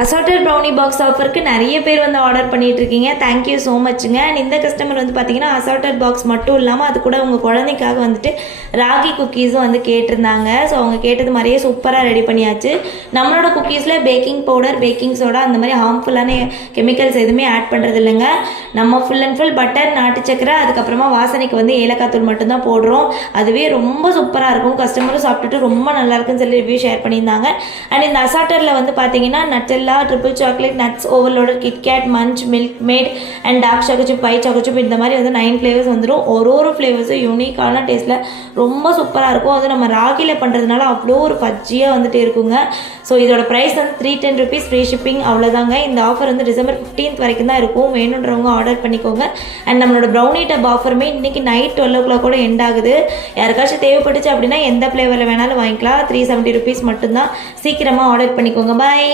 Assorted brownie box ஆஃபருக்கு நிறைய பேர் வந்து ஆர்டர் பண்ணிட்டு இருக்கீங்க. தேங்க்யூ ஸோ மச்சுங்க. அண்ட் இந்த கஸ்டமர் வந்து பார்த்தீங்கன்னா அசார்டட் பாக்ஸ் மட்டும் இல்லாமல் அது கூட உங்கள் குழந்தைக்காக வந்துட்டு ராகி குக்கீஸும் வந்து கேட்டிருந்தாங்க. ஸோ அவங்க கேட்டது மாதிரியே சூப்பராக ரெடி பண்ணியாச்சு. நம்மளோட குக்கீஸில் பேக்கிங் பவுடர், பேக்கிங் சோடா அந்த மாதிரி ஹார்ம்ஃபுல்லான கெமிக்கல்ஸ் எதுவுமே ஆட் பண்ணுறது இல்லைங்க. நம்ம ஃபுல் அண்ட் ஃபுல் பட்டர், நாட்டு சக்கரை, அதுக்கப்புறமா வாசனைக்கு வந்து ஏலக்காய் தூள் மட்டும்தான் போடுறோம். அதுவே ரொம்ப சூப்பராக இருக்கும். கஸ்டமரும் சாப்பிட்டுட்டு ரொம்ப நல்லா இருக்குன்னு சொல்லி ரிவ்யூ ஷேர் பண்ணியிருந்தாங்க. அண்ட் இந்த அசார்டரில் வந்து பார்த்தீங்கன்னா nuts triple chocolate, nuts overloaded, KitKat, Munch, milk made and dark choco chip, white choco chip இந்த மாதிரி வந்து 9 ஃப்ளேவர்ஸ் வந்துடும். ஒரு ஃப்ளேவர்ஸும் யூனிக்கான டேஸ்ட்டில் ரொம்ப சூப்பராக இருக்கும். அது நம்ம ராகியில் பண்ணுறதுனால அவ்வளோ ஒரு பஜ்ஜியாக வந்துட்டு இருக்குங்க. ஸோ இதோட ப்ரைஸ் வந்து 310 rupees, ஃப்ரீ ஷிப்பிங், அவ்வளோதாங்க. இந்த ஆஃபர் வந்து December 15th வரைக்கும் தான் இருக்கும். வேணுன்றவங்க ஆர்டர் பண்ணிக்கோங்க. அண்ட் நம்மளோட ப்ரௌனி டப் ஆஃபருமே இன்றைக்கி நைட் 12 o'clock கூட எண்ட் ஆகுது. யாருக்காச்சும் தேவைப்பட்டுச்சு அப்படின்னா எந்த ஃப்ளேவரில் வேணாலும் வாங்கிக்கலாம். 370 rupees மட்டும்தான். சீக்கிரமாக ஆர்டர் பண்ணிக்கோங்க. பாய்.